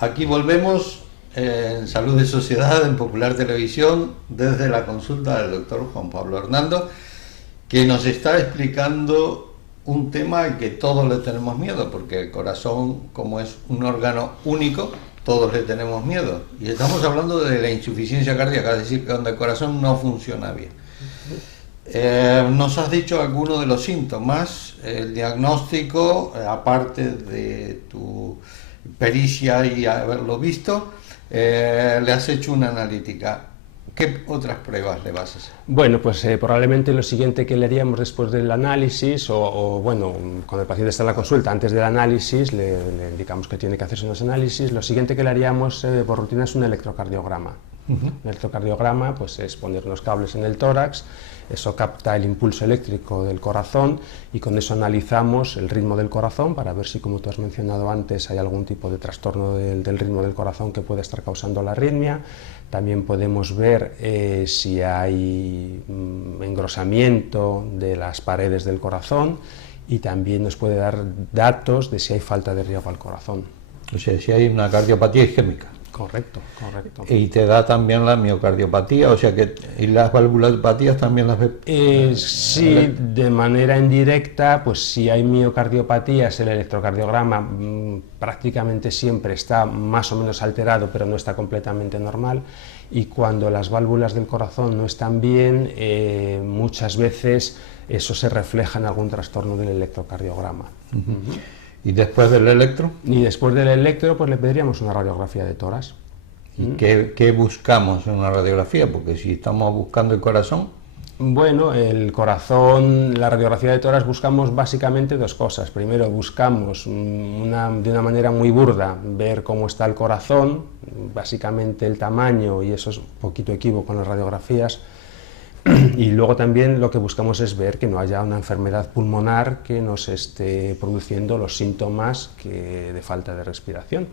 aquí volvemos en Salud y Sociedad, en Popular Televisión, desde la consulta del doctor Juan Pablo Hernando, que nos está explicando un tema al que todos le tenemos miedo, porque el corazón, como es un órgano único, todos le tenemos miedo. Y estamos hablando de la insuficiencia cardíaca, es decir, que donde el corazón no funciona bien. Nos has dicho algunos de los síntomas, el diagnóstico, aparte de tu pericia y haberlo visto, le has hecho una analítica. ¿Qué otras pruebas le vas a hacer? Bueno, pues probablemente lo siguiente que le haríamos después del análisis, bueno, cuando el paciente está en la consulta, antes del análisis, le indicamos que tiene que hacerse unos análisis, lo siguiente que le haríamos por rutina es un electrocardiograma. Un electrocardiograma pues, es poner unos cables en el tórax, eso capta el impulso eléctrico del corazón y con eso analizamos el ritmo del corazón para ver si, como tú has mencionado antes, hay algún tipo de trastorno del ritmo del corazón que puede estar causando la arritmia. También podemos ver si hay engrosamiento de las paredes del corazón y también nos puede dar datos de si hay falta de riego al corazón. O sea, si hay una cardiopatía isquémica. Correcto, correcto. Y te da también la miocardiopatía, o sea que y las valvulopatías también las ves. Sí, de manera indirecta, pues si hay miocardiopatía, el electrocardiograma prácticamente siempre está más o menos alterado, pero no está completamente normal. Y cuando las válvulas del corazón no están bien, muchas veces eso se refleja en algún trastorno del electrocardiograma. ¿Y después del electro? Y después del electro, pues le pediríamos una radiografía de tórax. ¿Y qué buscamos en una radiografía? Porque si estamos buscando el corazón... Bueno, el corazón, la radiografía de tórax buscamos básicamente dos cosas. Primero buscamos de una manera muy burda ver cómo está el corazón, básicamente el tamaño, y eso es un poquito equívoco en las radiografías. Y luego también lo que buscamos es ver que no haya una enfermedad pulmonar que nos esté produciendo los síntomas de falta de respiración.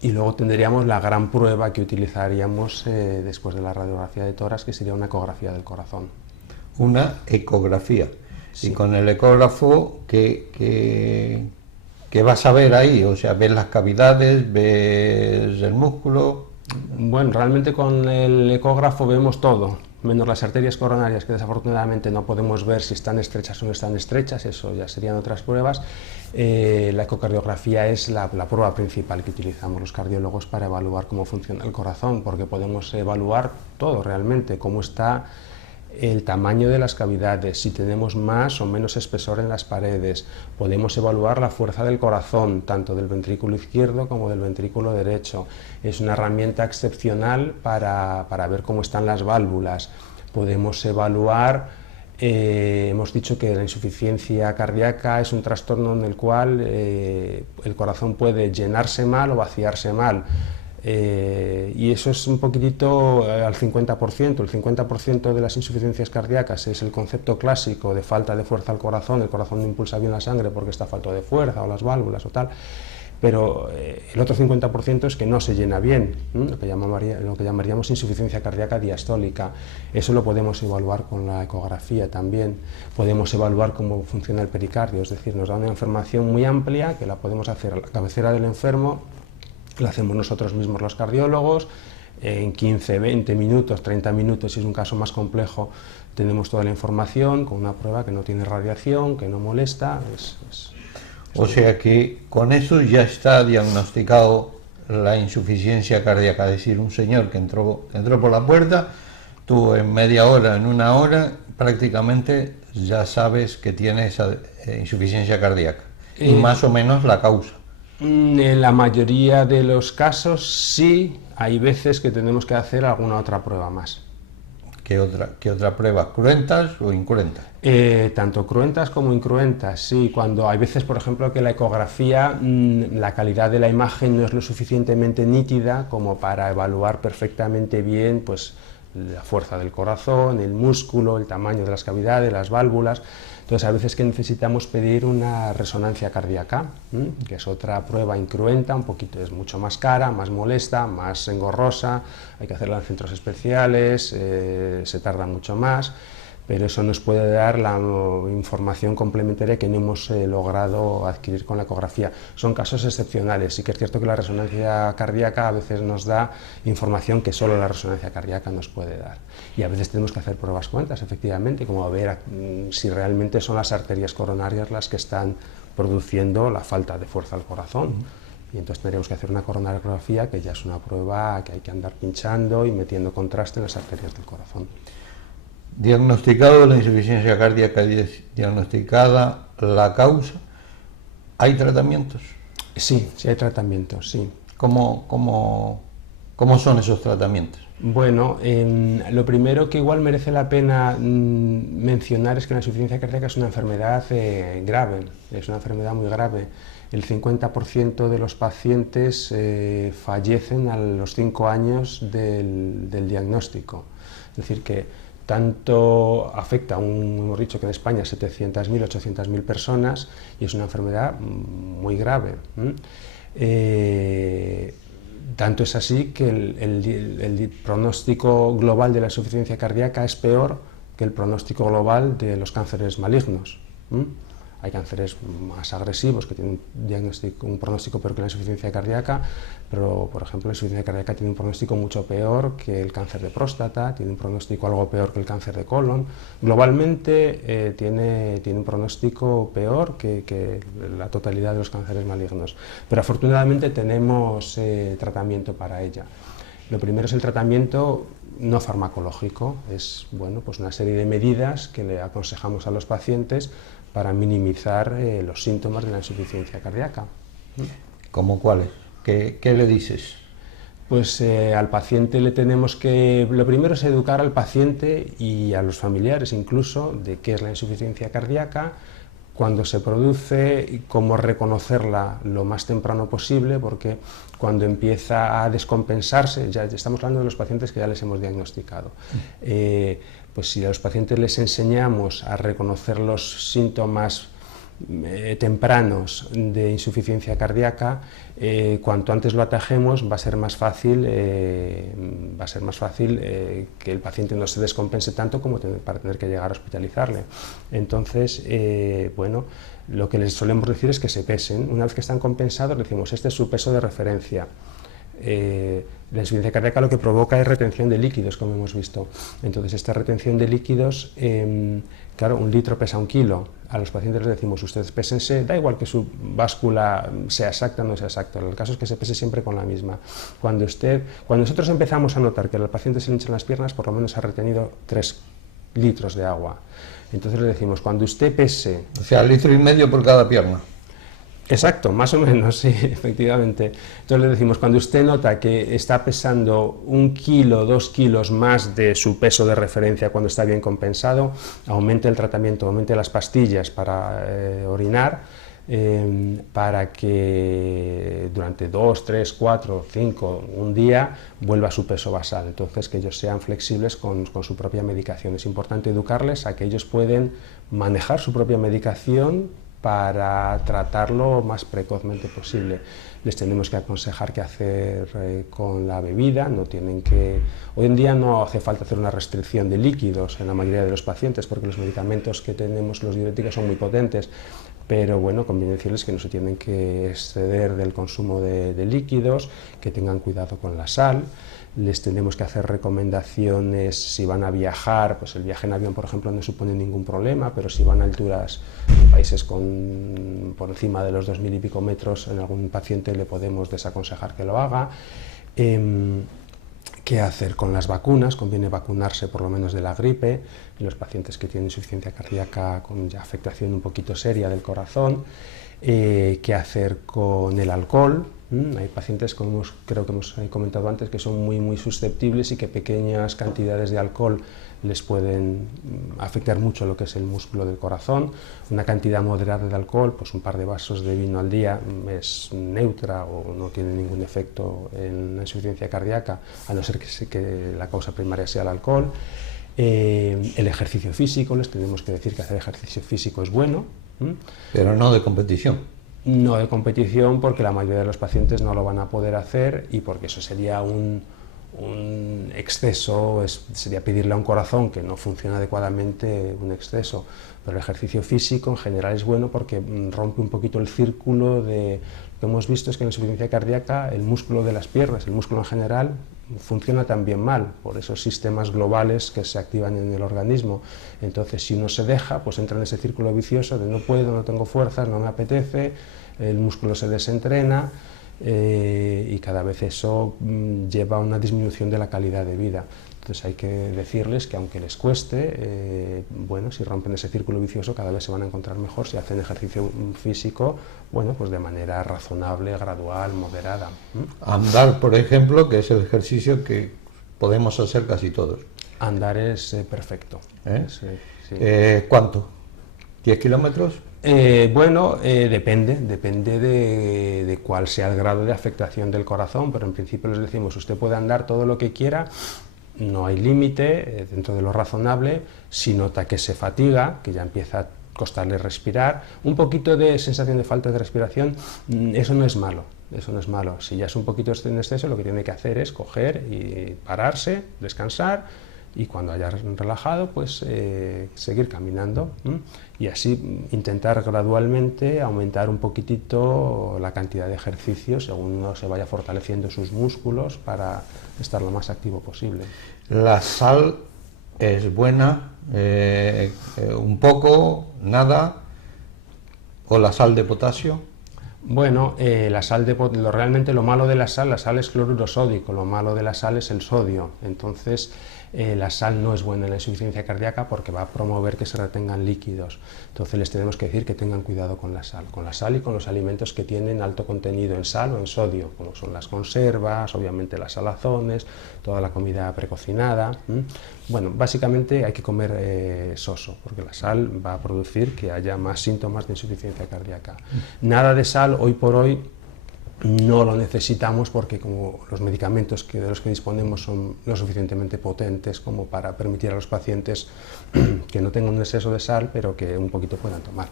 Y luego tendríamos la gran prueba que utilizaríamos después de la radiografía de tórax, que sería una ecografía del corazón. Una ecografía. Sí. Y con el ecógrafo, ¿qué vas a ver ahí? O sea, ¿ves las cavidades, ves el músculo? Bueno, realmente con el ecógrafo vemos todo, menos las arterias coronarias, que desafortunadamente no podemos ver si están estrechas o no están estrechas, eso ya serían otras pruebas. La ecocardiografía es la prueba principal que utilizamos los cardiólogos para evaluar cómo funciona el corazón, porque podemos evaluar todo realmente, cómo está el tamaño de las cavidades, si tenemos más o menos espesor en las paredes, podemos evaluar la fuerza del corazón, tanto del ventrículo izquierdo como del ventrículo derecho. Es una herramienta excepcional para ver cómo están las válvulas. Podemos evaluar, hemos dicho que la insuficiencia cardíaca es un trastorno en el cual el corazón puede llenarse mal o vaciarse mal. Y eso es un poquitito al 50%. El 50% de las insuficiencias cardíacas es el concepto clásico de falta de fuerza al corazón, el corazón no impulsa bien la sangre porque está falto de fuerza o las válvulas o tal, pero el otro 50% es que no se llena bien, lo que llamaríamos insuficiencia cardíaca diastólica. Eso lo podemos evaluar con la ecografía también. Podemos evaluar cómo funciona el pericardio, es decir, nos da una información muy amplia que la podemos hacer a la cabecera del enfermo. Lo hacemos nosotros mismos los cardiólogos, en 15, 20 minutos, 30 minutos, si es un caso más complejo, tenemos toda la información con una prueba que no tiene radiación, que no molesta. O sea que con eso ya está diagnosticado la insuficiencia cardíaca, es decir, un señor que entró por la puerta, tú en media hora, en una hora, prácticamente ya sabes que tiene esa insuficiencia cardíaca y más o menos la causa. En la mayoría de los casos sí, hay veces que tenemos que hacer alguna otra prueba más. ¿Qué otra prueba? ¿Cruentas o incruentas? Tanto cruentas como incruentas, sí. Cuando hay veces, por ejemplo, que la ecografía, la calidad de la imagen no es lo suficientemente nítida como para evaluar perfectamente bien pues, la fuerza del corazón, el músculo, el tamaño de las cavidades, las válvulas. Entonces, a veces que necesitamos pedir una resonancia cardíaca, que es otra prueba incruenta, un poquito, es mucho más cara, más molesta, más engorrosa, hay que hacerla en centros especiales, se tarda mucho más, pero eso nos puede dar la información complementaria que no hemos logrado adquirir con la ecografía. Son casos excepcionales, sí que es cierto que la resonancia cardíaca a veces nos da información que solo la resonancia cardíaca nos puede dar. Y a veces tenemos que hacer pruebas cuántas, efectivamente, como a ver si realmente son las arterias coronarias las que están produciendo la falta de fuerza al corazón. Y entonces tendríamos que hacer una coronariografía, que ya es una prueba que hay que andar pinchando y metiendo contraste en las arterias del corazón. Diagnosticado la insuficiencia cardíaca, diagnosticada la causa, ¿hay tratamientos? Sí, sí hay tratamientos, sí. ¿Cómo son esos tratamientos? Bueno, lo primero que igual merece la pena mencionar es que la insuficiencia cardíaca es una enfermedad grave, es una enfermedad muy grave. El 50% de los pacientes fallecen a los 5 años del diagnóstico. Es decir, que tanto afecta, hemos dicho que en España 700.000, 800.000 personas y es una enfermedad muy grave. Tanto es así que el pronóstico global de la insuficiencia cardíaca es peor que el pronóstico global de los cánceres malignos. Hay cánceres más agresivos que tienen un pronóstico peor que la insuficiencia cardíaca, pero por ejemplo la insuficiencia cardíaca tiene un pronóstico mucho peor que el cáncer de próstata, tiene un pronóstico algo peor que el cáncer de colon. Globalmente tiene un pronóstico peor que la totalidad de los cánceres malignos, pero afortunadamente tenemos tratamiento para ella. Lo primero es el tratamiento no farmacológico, es pues una serie de medidas que le aconsejamos a los pacientes para minimizar los síntomas de la insuficiencia cardíaca. ¿Cómo cuáles? ¿Qué le dices? Pues al paciente le tenemos que... Lo primero es educar al paciente y a los familiares incluso de qué es la insuficiencia cardíaca, cuándo se produce y cómo reconocerla lo más temprano posible, porque cuando empieza a descompensarse, ya estamos hablando de los pacientes que ya les hemos diagnosticado, pues si a los pacientes les enseñamos a reconocer los síntomas tempranos de insuficiencia cardíaca, cuanto antes lo atajemos va a ser más fácil, que el paciente no se descompense tanto como para tener que llegar a hospitalizarle. Entonces, lo que les solemos decir es que se pesen. Una vez que están compensados, decimos, este es su peso de referencia. La insuficiencia cardíaca lo que provoca es retención de líquidos, como hemos visto. Entonces, esta retención de líquidos, claro, 1 litro pesa 1 kilo. A los pacientes les decimos, ustedes pésense, da igual que su báscula sea exacta o no sea exacta, el caso es que se pese siempre con la misma. Cuando nosotros empezamos a notar que al paciente se le hinchan las piernas, por lo menos ha retenido 3 litros de agua. Entonces le decimos, cuando usted pese... O sea, 1,5 litros por cada pierna. Exacto, más o menos, sí, efectivamente. Entonces le decimos, cuando usted nota que está pesando 1 kilo, 2 kilos más de su peso de referencia cuando está bien compensado, aumente el tratamiento, aumente las pastillas para orinar, para que durante 2, 3, 4, 5, un día vuelva a su peso basal. Entonces que ellos sean flexibles con su propia medicación. Es importante educarles a que ellos pueden manejar su propia medicación para tratarlo lo más precozmente posible. Les tenemos que aconsejar qué hacer con la bebida, hoy en día no hace falta hacer una restricción de líquidos en la mayoría de los pacientes porque los medicamentos que tenemos, los diuréticos, son muy potentes, pero bueno, conviene decirles que no se tienen que exceder del consumo de líquidos, que tengan cuidado con la sal. Les tenemos que hacer recomendaciones si van a viajar, pues el viaje en avión, por ejemplo, no supone ningún problema, pero si van a alturas en países por encima de los 2.000 y pico metros, en algún paciente le podemos desaconsejar que lo haga. ¿Qué hacer con las vacunas? Conviene vacunarse por lo menos de la gripe, en los pacientes que tienen insuficiencia cardíaca con ya afectación un poquito seria del corazón. ¿Qué hacer con el alcohol? Hay pacientes, como creo que hemos comentado antes, que son muy susceptibles y que pequeñas cantidades de alcohol les pueden afectar mucho lo que es el músculo del corazón. Una cantidad moderada de alcohol, pues un par de vasos de vino al día, es neutra o no tiene ningún efecto en la insuficiencia cardíaca, a no ser que la causa primaria sea el alcohol. El ejercicio físico, les tenemos que decir que hacer ejercicio físico es bueno. Pero no de competición. No de competición, porque la mayoría de los pacientes no lo van a poder hacer y porque eso sería un un exceso sería pedirle a un corazón que no funciona adecuadamente un exceso, pero el ejercicio físico en general es bueno porque rompe un poquito el círculo de... Lo que hemos visto es que en la insuficiencia cardíaca el músculo de las piernas, el músculo en general, funciona también mal por esos sistemas globales que se activan en el organismo. Entonces, si uno se deja, pues entra en ese círculo vicioso de no puedo, no tengo fuerzas, no me apetece, el músculo se desentrena, y cada vez eso lleva a una disminución de la calidad de vida. Entonces hay que decirles que aunque les cueste, bueno, si rompen ese círculo vicioso cada vez se van a encontrar mejor si hacen ejercicio físico, bueno, pues de manera razonable, gradual, moderada. Andar, por ejemplo, que es el ejercicio que podemos hacer casi todos. Andar es perfecto. Sí. ¿Cuánto? ¿10 kilómetros? Bueno, depende de cuál sea el grado de afectación del corazón, pero en principio les decimos, usted puede andar todo lo que quiera, no hay límite, dentro de lo razonable. Si nota que se fatiga, que ya empieza a costarle respirar, un poquito de sensación de falta de respiración, eso no es malo. Eso no es malo. Si ya es un poquito en exceso, lo que tiene que hacer es coger y pararse, descansar, y cuando haya relajado, pues seguir caminando, y así intentar gradualmente aumentar un poquitito la cantidad de ejercicios según uno se vaya fortaleciendo sus músculos para estar lo más activo posible. La sal es buena, un poco, nada, o la sal de potasio. Bueno, la sal realmente lo malo de la sal es cloruro sódico, lo malo de la sal es el sodio. Entonces la sal no es buena en la insuficiencia cardíaca porque va a promover que se retengan líquidos. Entonces les tenemos que decir que tengan cuidado con la sal y con los alimentos que tienen alto contenido en sal o en sodio, como son las conservas, obviamente las salazones, toda la comida precocinada. Bueno, básicamente hay que comer soso, porque la sal va a producir que haya más síntomas de insuficiencia cardíaca. Nada de sal hoy por hoy no lo necesitamos porque como los medicamentos de los que disponemos son lo suficientemente potentes como para permitir a los pacientes que no tengan un exceso de sal, pero que un poquito puedan tomar.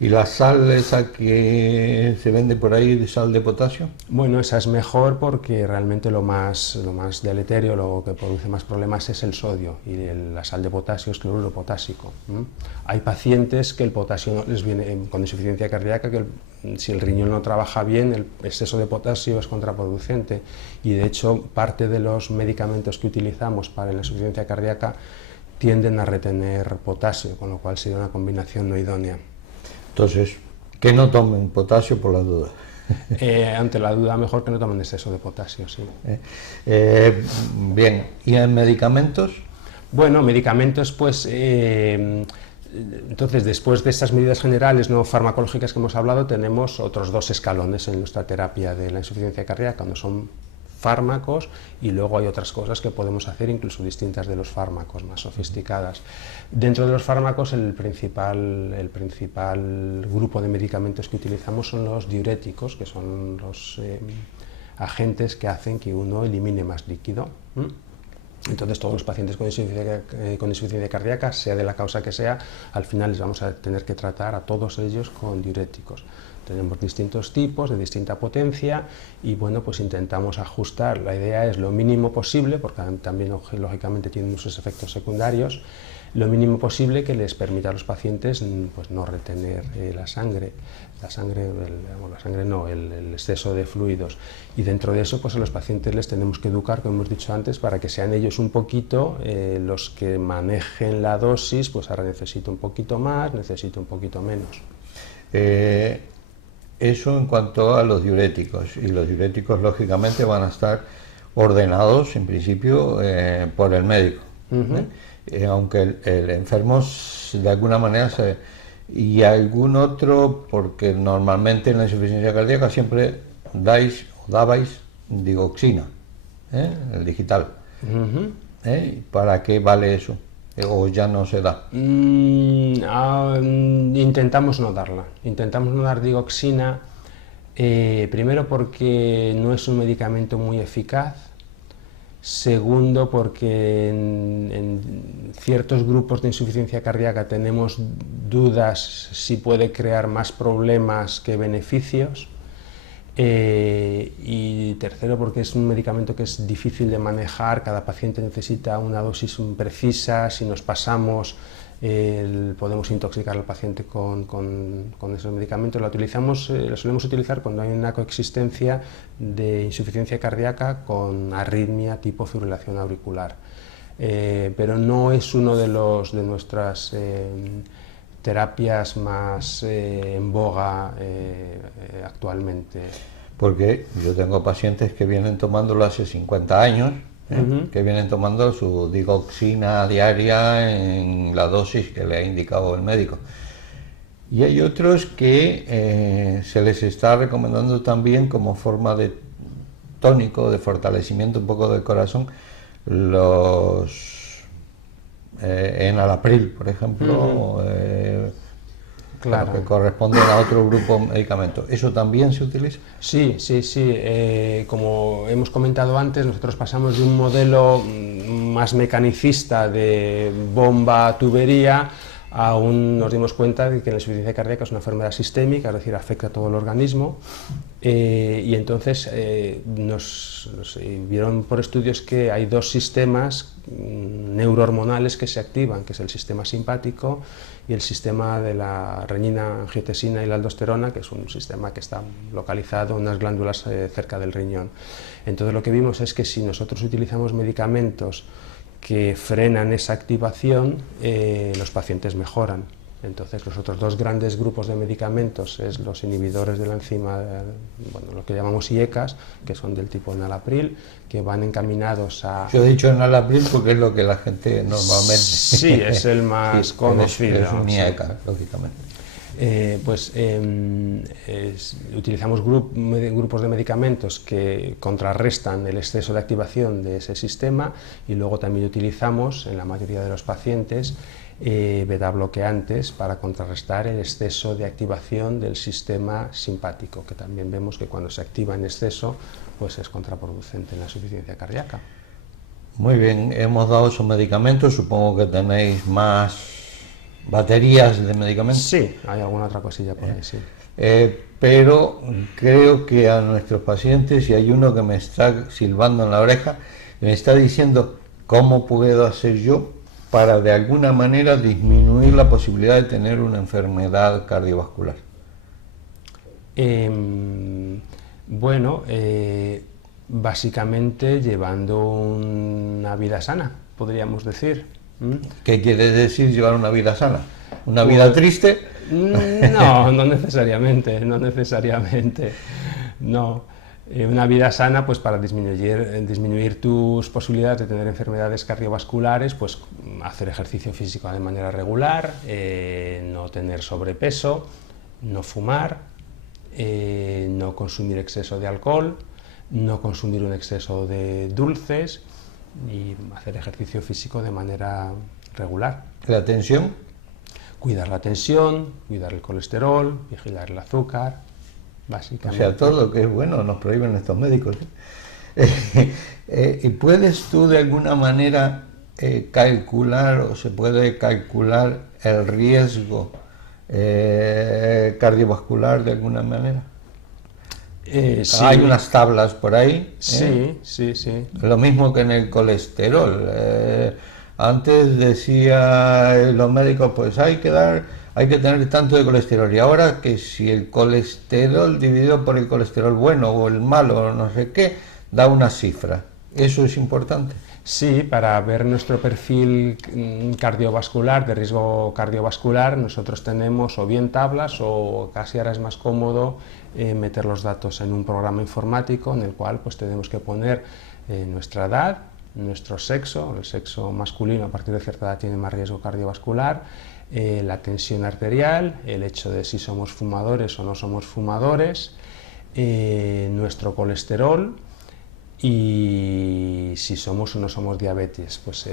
¿Y la sal esa que se vende por ahí, de sal de potasio? Bueno, esa es mejor porque realmente lo más deleterio, lo que produce más problemas es el sodio, y la sal de potasio es cloruro potásico. Hay pacientes que el potasio les viene con insuficiencia cardíaca, que si el riñón no trabaja bien, el exceso de potasio es contraproducente, y de hecho parte de los medicamentos que utilizamos para la insuficiencia cardíaca tienden a retener potasio, con lo cual sería una combinación no idónea. Entonces, que no tomen potasio por la duda. Ante la duda, mejor que no tomen exceso de potasio, sí. Bien, ¿y en medicamentos? Bueno, medicamentos, pues, entonces, después de estas medidas generales no farmacológicas que hemos hablado, tenemos otros dos escalones en nuestra terapia de la insuficiencia cardíaca, cuando son fármacos, y luego hay otras cosas que podemos hacer incluso distintas de los fármacos, más sofisticadas. Dentro de los fármacos el principal grupo de medicamentos que utilizamos son los diuréticos, que son los agentes que hacen que uno elimine más líquido. Entonces todos los pacientes con insuficiencia cardíaca, sea de la causa que sea, al final les vamos a tener que tratar a todos ellos con diuréticos. Tenemos distintos tipos, de distinta potencia, y bueno, pues intentamos ajustar. La idea es lo mínimo posible, porque también lógicamente tienen sus efectos secundarios, lo mínimo posible que les permita a los pacientes pues no retener la sangre, el exceso de fluidos. Y dentro de eso, pues a los pacientes les tenemos que educar, como hemos dicho antes, para que sean ellos un poquito los que manejen la dosis, pues ahora necesito un poquito más, necesito un poquito menos. Eso en cuanto a los diuréticos, y los diuréticos lógicamente van a estar ordenados en principio por el médico, aunque el enfermo de alguna manera y algún otro, porque normalmente en la insuficiencia cardíaca siempre dabais digoxina, el digital. ¿Para qué vale eso? ¿O ya no se da? Intentamos no darla. Intentamos no dar digoxina, primero porque no es un medicamento muy eficaz, segundo porque en ciertos grupos de insuficiencia cardíaca tenemos dudas si puede crear más problemas que beneficios, Y tercero, porque es un medicamento que es difícil de manejar, cada paciente necesita una dosis precisa, si nos pasamos podemos intoxicar al paciente con esos medicamentos. La solemos utilizar cuando hay una coexistencia de insuficiencia cardíaca con arritmia tipo fibrilación auricular, pero no es uno de nuestras terapias más en boga actualmente. Porque yo tengo pacientes que vienen tomándolo hace 50 años, que vienen tomando su digoxina diaria en la dosis que le ha indicado el médico. Y hay otros que se les está recomendando también como forma de tónico, de fortalecimiento un poco del corazón, los enalapril, por ejemplo, claro, que corresponden a otro grupo de medicamentos. ¿Eso también se utiliza? Sí. Como hemos comentado antes, nosotros pasamos de un modelo más mecanicista de bomba-tubería nos dimos cuenta de que la insuficiencia cardíaca es una enfermedad sistémica, es decir, afecta a todo el organismo, y entonces nos vieron por estudios que hay dos sistemas neurohormonales que se activan, que es el sistema simpático y el sistema de la renina, angiotensina y la aldosterona, que es un sistema que está localizado en unas glándulas cerca del riñón. Entonces lo que vimos es que si nosotros utilizamos medicamentos que frenan esa activación, los pacientes mejoran. Entonces los otros dos grandes grupos de medicamentos es los inhibidores de la enzima, lo que llamamos IECAS, que son del tipo enalapril, que van encaminados a... Yo he dicho enalapril porque es lo que la gente normalmente... Sí, es el más conocido. Es un IECAS, lógicamente. Utilizamos grupos de medicamentos que contrarrestan el exceso de activación de ese sistema, y luego también utilizamos en la mayoría de los pacientes beta bloqueantes para contrarrestar el exceso de activación del sistema simpático, que también vemos que cuando se activa en exceso pues es contraproducente en la insuficiencia cardíaca. Muy bien, hemos dado esos medicamentos, supongo que tenéis más baterías de medicamentos. Sí, hay alguna otra cosilla por ahí, sí. Pero creo que a nuestros pacientes, si hay uno que me está silbando en la oreja, me está diciendo cómo puedo hacer yo para de alguna manera disminuir la posibilidad de tener una enfermedad cardiovascular. Básicamente llevando una vida sana, podríamos decir. ¿Qué quiere decir llevar una vida sana? ¿Una vida triste? No, no necesariamente, no. Una vida sana, pues para disminuir tus posibilidades de tener enfermedades cardiovasculares, pues hacer ejercicio físico de manera regular, no tener sobrepeso, no fumar, no consumir exceso de alcohol, no consumir un exceso de dulces y hacer ejercicio físico de manera regular. ¿La tensión? Cuidar la tensión, cuidar el colesterol, vigilar el azúcar, básicamente. O sea, todo lo que es bueno nos prohíben estos médicos. ¿Y puedes tú de alguna manera calcular, o se puede calcular el riesgo cardiovascular de alguna manera? Sí. Hay unas tablas por ahí. Sí. Lo mismo que en el colesterol. Antes decía los médicos, pues hay que tener tanto de colesterol, y ahora que si el colesterol dividido por el colesterol bueno o el malo o no sé qué, da una cifra. ¿Eso es importante? Sí, para ver nuestro perfil cardiovascular, de riesgo cardiovascular, nosotros tenemos o bien tablas, o casi ahora es más cómodo meter los datos en un programa informático en el cual pues tenemos que poner nuestra edad, nuestro sexo. El sexo masculino a partir de cierta edad tiene más riesgo cardiovascular, la tensión arterial, el hecho de si somos fumadores o no somos fumadores, nuestro colesterol y si somos o no somos diabetes. Pues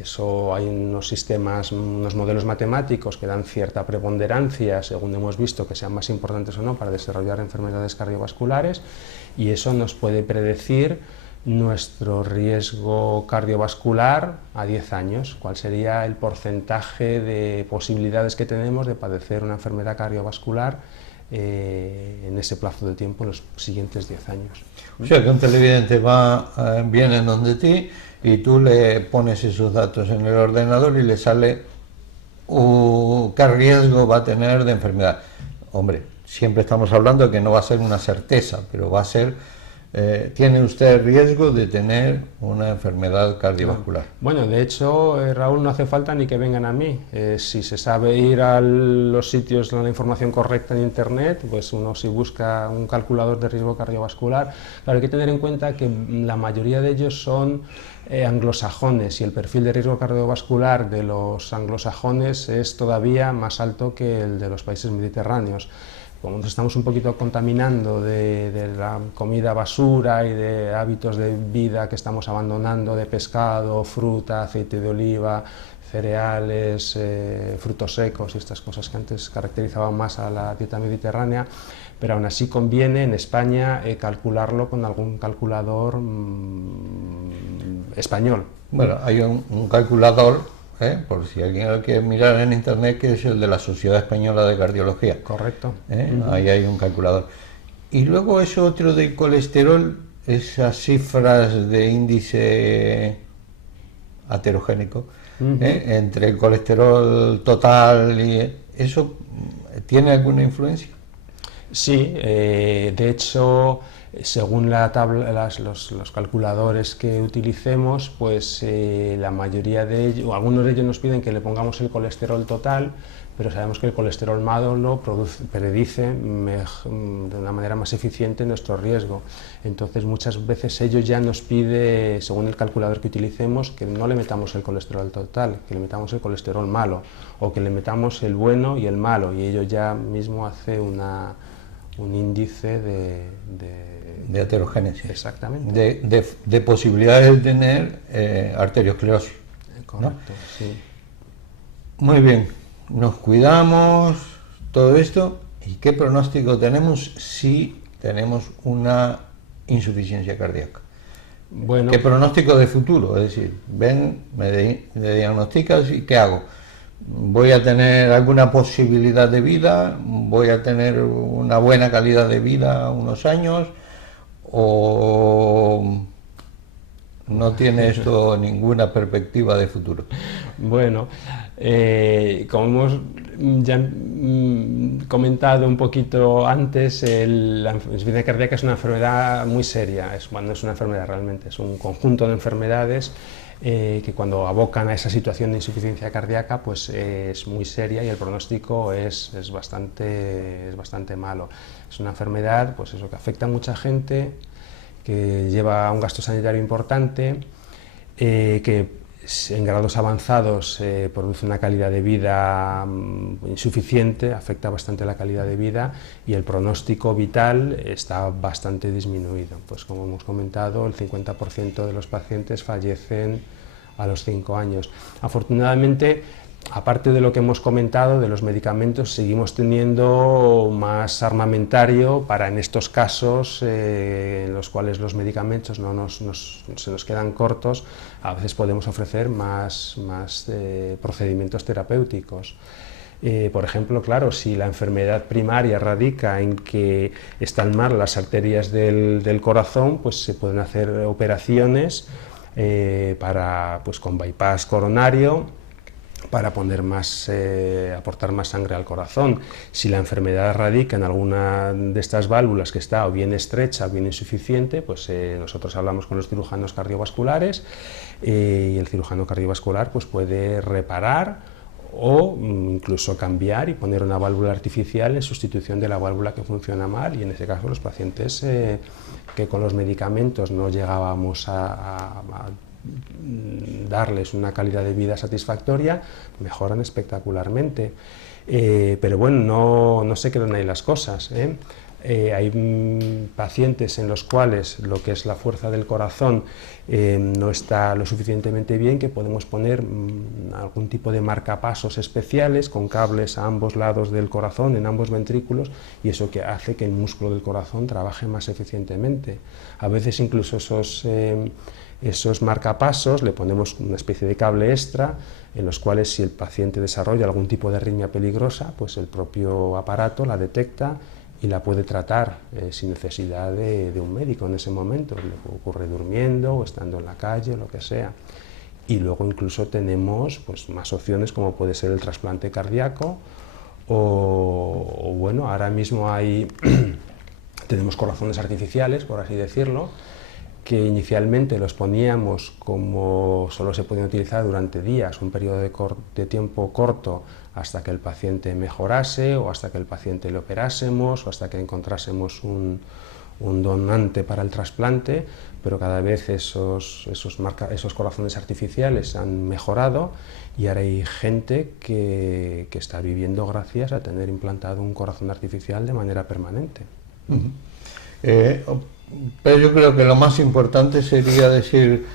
eso hay unos sistemas, unos modelos matemáticos que dan cierta preponderancia, según hemos visto, que sean más importantes o no para desarrollar enfermedades cardiovasculares, y eso nos puede predecir nuestro riesgo cardiovascular a 10 años, cuál sería el porcentaje de posibilidades que tenemos de padecer una enfermedad cardiovascular en ese plazo de tiempo en los siguientes 10 años. O sea que un televidente viene donde ti y tú le pones esos datos en el ordenador y le sale qué riesgo va a tener de enfermedad. Hombre, siempre estamos hablando de que no va a ser una certeza, pero va a ser, tiene usted riesgo de tener una enfermedad cardiovascular. Bueno, de hecho, Raúl, no hace falta ni que vengan a mí. Si se sabe ir a los sitios con la información correcta en Internet, pues uno si busca un calculador de riesgo cardiovascular, claro, hay que tener en cuenta que la mayoría de ellos son anglosajones y el perfil de riesgo cardiovascular de los anglosajones es todavía más alto que el de los países mediterráneos. Como nos estamos un poquito contaminando de la comida basura y de hábitos de vida que estamos abandonando, de pescado, fruta, aceite de oliva, cereales, frutos secos y estas cosas que antes caracterizaban más a la dieta mediterránea, pero aún así conviene en España calcularlo con algún calculador español. Bueno, hay un calculador, por si alguien lo quiere mirar en internet, que es el de la Sociedad Española de Cardiología. Correcto. Ahí hay un calculador. Y luego eso otro del colesterol, esas cifras de índice aterogénico, entre el colesterol total y eso, ¿tiene alguna influencia? Sí, de hecho, según la tabla, los calculadores que utilicemos, pues la mayoría de ellos, o algunos de ellos nos piden que le pongamos el colesterol total, pero sabemos que el colesterol malo predice de una manera más eficiente nuestro riesgo. Entonces muchas veces ellos ya nos pide, según el calculador que utilicemos, que no le metamos el colesterol total, que le metamos el colesterol malo, o que le metamos el bueno y el malo, y ellos ya mismo hace un índice de aterogénesis. Exactamente. De posibilidades de tener arteriosclerosis. Correcto, ¿no? Sí. Muy bien, nos cuidamos, todo esto. ¿Y qué pronóstico tenemos si tenemos una insuficiencia cardíaca? Bueno, ¿qué pronóstico de futuro? Es decir, me diagnosticas y ¿qué hago? ¿Voy a tener alguna posibilidad de vida? ¿Voy a tener una buena calidad de vida unos años? ¿O no tiene esto ninguna perspectiva de futuro? Bueno, como hemos ya comentado un poquito antes, la insuficiencia cardíaca es una enfermedad muy seria, no es una enfermedad realmente, es un conjunto de enfermedades que cuando abocan a esa situación de insuficiencia cardíaca pues es muy seria y el pronóstico es bastante malo. Es una enfermedad pues eso, que afecta a mucha gente, que lleva un gasto sanitario importante, que en grados avanzados produce una calidad de vida insuficiente, afecta bastante la calidad de vida y el pronóstico vital está bastante disminuido. Pues como hemos comentado, el 50% de los pacientes fallecen a los 5 años. Afortunadamente, aparte de lo que hemos comentado de los medicamentos, seguimos teniendo más armamentario para en estos casos en los cuales los medicamentos se nos quedan cortos, a veces podemos ofrecer más procedimientos terapéuticos. Por ejemplo, claro, si la enfermedad primaria radica en que están mal las arterias del corazón, pues se pueden hacer operaciones con bypass coronario, para poner aportar más sangre al corazón. Si la enfermedad radica en alguna de estas válvulas que está o bien estrecha o bien insuficiente, pues nosotros hablamos con los cirujanos cardiovasculares y el cirujano cardiovascular pues puede reparar o incluso cambiar y poner una válvula artificial en sustitución de la válvula que funciona mal, y en ese caso los pacientes que con los medicamentos no llegábamos a darles una calidad de vida satisfactoria, mejoran espectacularmente. Pero bueno, no se quedan ahí las cosas. Hay pacientes en los cuales lo que es la fuerza del corazón no está lo suficientemente bien, que podemos poner algún tipo de marcapasos especiales con cables a ambos lados del corazón, en ambos ventrículos, y eso que hace que el músculo del corazón trabaje más eficientemente. A veces incluso esos marcapasos le ponemos una especie de cable extra en los cuales si el paciente desarrolla algún tipo de arritmia peligrosa, pues el propio aparato la detecta y la puede tratar sin necesidad de un médico en ese momento. Le ocurre durmiendo o estando en la calle o lo que sea. Y luego incluso tenemos pues, más opciones, como puede ser el trasplante cardíaco o bueno, ahora mismo hay tenemos corazones artificiales, por así decirlo, que inicialmente los poníamos como solo se podían utilizar durante días, un periodo de tiempo corto, hasta que el paciente mejorase o hasta que el paciente le operásemos o hasta que encontrásemos un donante para el trasplante, pero cada vez esos corazones artificiales han mejorado y ahora hay gente que está viviendo gracias a tener implantado un corazón artificial de manera permanente. Pero yo creo que lo más importante sería decir,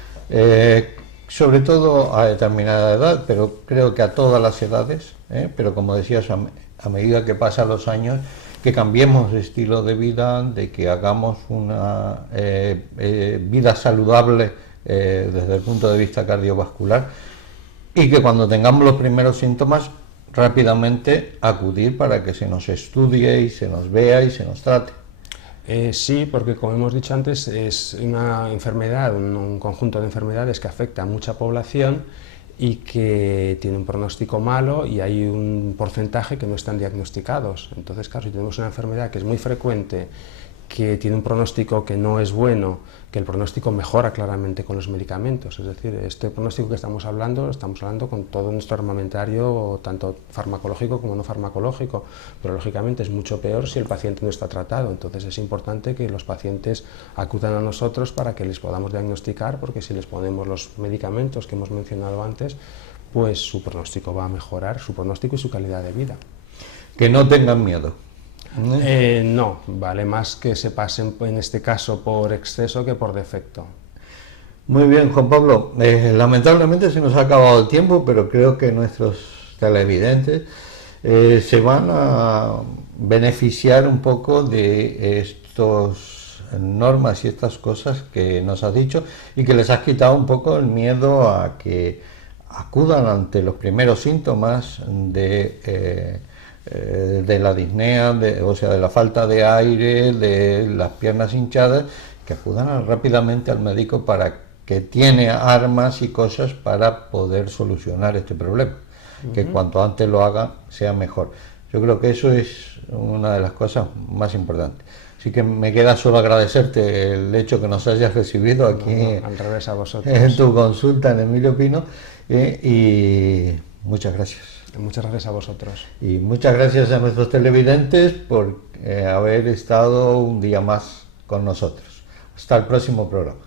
sobre todo a determinada edad, pero creo que a todas las edades, pero como decías, a medida que pasan los años, que cambiemos de estilo de vida, de que hagamos una vida saludable desde el punto de vista cardiovascular y que cuando tengamos los primeros síntomas rápidamente acudir para que se nos estudie y se nos vea y se nos trate. Sí, porque como hemos dicho antes, es una enfermedad, un conjunto de enfermedades que afecta a mucha población y que tiene un pronóstico malo y hay un porcentaje que no están diagnosticados. Entonces, claro, si tenemos una enfermedad que es muy frecuente, que tiene un pronóstico que no es bueno, que el pronóstico mejora claramente con los medicamentos. Es decir, este pronóstico que estamos hablando con todo nuestro armamentario, tanto farmacológico como no farmacológico, pero lógicamente es mucho peor si el paciente no está tratado. Entonces es importante que los pacientes acudan a nosotros para que les podamos diagnosticar, porque si les ponemos los medicamentos que hemos mencionado antes, pues su pronóstico va a mejorar, su pronóstico y su calidad de vida. Que no tengan miedo. No, vale más que se pasen en este caso por exceso que por defecto. Muy bien, Juan Pablo, lamentablemente se nos ha acabado el tiempo, pero creo que nuestros televidentes se van a beneficiar un poco de estas normas y estas cosas que nos has dicho y que les has quitado un poco el miedo a que acudan ante los primeros síntomas de la disnea, o sea, de la falta de aire, de las piernas hinchadas, que acudan rápidamente al médico para que tiene armas y cosas para poder solucionar este problema. Que cuanto antes lo haga, sea mejor. Yo creo que eso es una de las cosas más importantes. Así que me queda solo agradecerte el hecho que nos hayas recibido aquí al revés a vosotros. En tu consulta en Emilio Pino, y muchas gracias. Muchas gracias a vosotros. Y muchas gracias a nuestros televidentes por haber estado un día más con nosotros. Hasta el próximo programa.